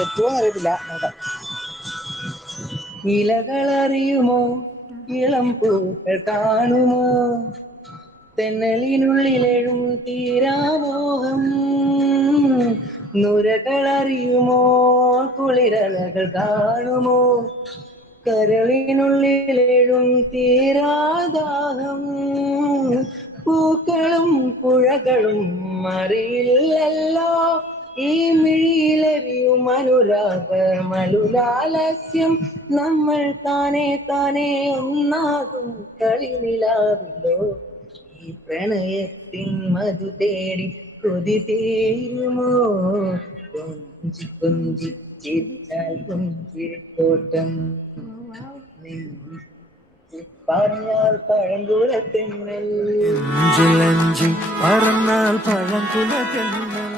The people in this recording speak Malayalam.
തെറ്റുമോന്ന് അറിയത്തില്ല. ഇലകളറിയുമോ, ഇളം പൂക്കൾ കാണുമോ, തെന്നലിനുള്ളിലെഴും തീരാമോഹം. നുരകളറിയുമോ, കുളിരലകൾ കാണുമോ, കരളിനുള്ളിലെഴും തീരാദാഹം. പൂക്കളും പുഴകളും അറിയില്ലല്ലോ ഈ മിഴിയിലെറിയും അനുരാഗ മലുലാലസ്യം. നമ്മൾ താനെ താനെ ഒന്നാകും കളിനിലാവിലോ. ഈ പ്രണയത്തിൻ മധു തേടി കൊതി തീരുമോ. കൊഞ്ചി കൊഞ്ചി ചിരിച്ചാൽ പുഞ്ചിരിത്തോട്ടം, പറഞ്ഞാൽ പഴങ്കുലത്തെന്നൽ. അഞ്ചിലഞ്ചി പറന്നാൽ പഴങ്കുല തെന്നൽ.